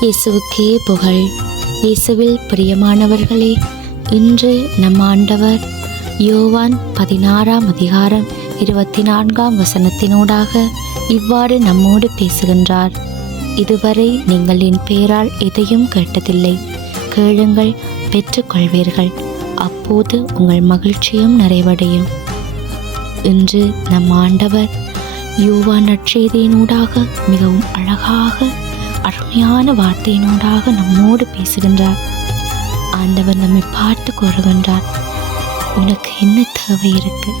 இயேசுவுக்கே புகழ். இயேசுவில் பிரியமானவர்களே இன்று நம் ஆண்டவர் யோவான் பதினாறாம் அதிகாரம் இருபத்தி நான்காம் வசனத்தினூடாக இவ்வாறு நம்மோடு பேசுகின்றார். இதுவரை நீங்கள் என் பெயரால் எதையும் கேட்டதில்லை. கேளுங்கள் பெற்றுக்கொள்வீர்கள். அப்போது உங்கள் மகிழ்ச்சியும் நிறைவடையும். இன்று நம் ஆண்டவர் யோவான் நற்செய்தியினூடாக மிகவும் அழகாக அருமையான வார்த்தையினூடாக நம்மோடு பேசுகின்றார். ஆண்டவர் நம்மை பார்த்து கூறுகின்றார். உனக்கு என்ன தேவை இருக்கு?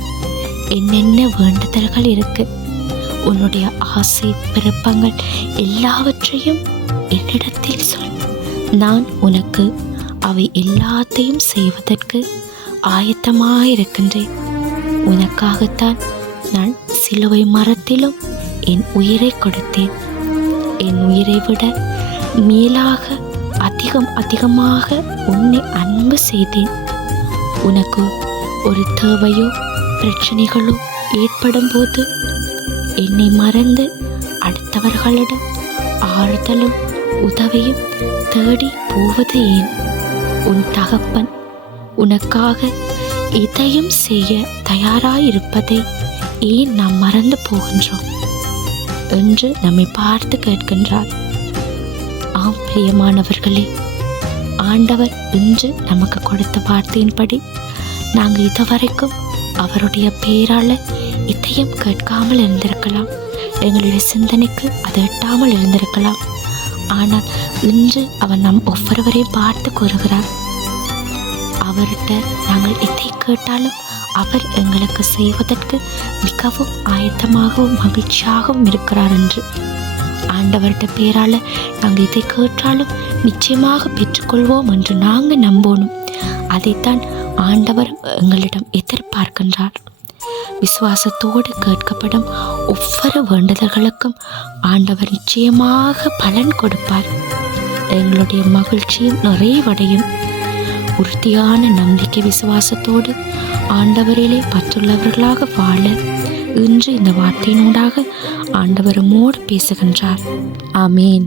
என்னென்ன வேண்டுதல்கள் இருக்கு? உன்னுடைய ஆசை விருப்பங்கள் எல்லாவற்றையும் என்னிடத்தில் சொல். நான் உனக்கு அவை எல்லாத்தையும் செய்வதற்கு ஆயத்தமாயிருக்கின்றேன். உனக்காகத்தான் நான் சிலுவை மரத்திலும் என் உயிரை கொடுத்தேன். என் உயிரை விட மேலாக அதிகம் அதிகமாக உன்னை அன்பு செய்தேன். உனக்கு ஒரு தேவையோ பிரச்சனைகளோ ஏற்படும் போது என்னை மறந்து அடுத்தவர்களிடம் ஆறுதலும் உதவியும் தேடி போவது ஏன்? உன் தகப்பன் உனக்காக இதையும் செய்ய தயாராயிருப்பதை ஏன் நாம் மறந்து போகின்றோம்? என்று நம்மை பார்த்து கேட்கின்றார். ஆம் பிரியமானவர்களே ஆண்டவர் இன்று நமக்கு கொடுத்த வார்த்தையின்படி நாங்கள் இதுவரைக்கும் அவருடைய பெயரால இதையும் கேட்காமல் இருந்திருக்கலாம். எங்களுடைய சிந்தனைக்கு அது எட்டாமல் இருந்திருக்கலாம். ஆனால் இன்று அவர் நம் ஒவ்வொருவரையும் பார்த்து கூறுகிறார். அவர்கிட்ட நாங்கள் எதை கேட்டாலும் அவர் எங்களுக்கு செய்வதற்கு மிகவும் ஆயத்தமாகவும் மகிழ்ச்சியாகவும் இருக்கிறார் என்று. ஆண்டவர்கிட்ட பேரால நாங்கள் இதை கேட்டாலும் நிச்சயமாக பெற்றுக்கொள்வோம் என்று நாங்கள் நம்பணும் அதைத்தான் ஆண்டவர் எங்களிடம் எதிர்பார்க்கின்றார். விசுவாசத்தோடு கேட்கப்படும் ஒவ்வொரு வேண்டுதல்களுக்கும் ஆண்டவர் நிச்சயமாக பலன் கொடுப்பார். எங்களுடைய மகிழ்ச்சியும் நிறைவடையும். உறுதியான நம்பிக்கை விசுவாசத்தோடு ஆண்டவரிலே பற்றுள்ளவர்களாக வாழ இன்று இந்த வார்த்தையினூடாக ஆண்டவர் மோடு பேசுகின்றார். ஆமேன்.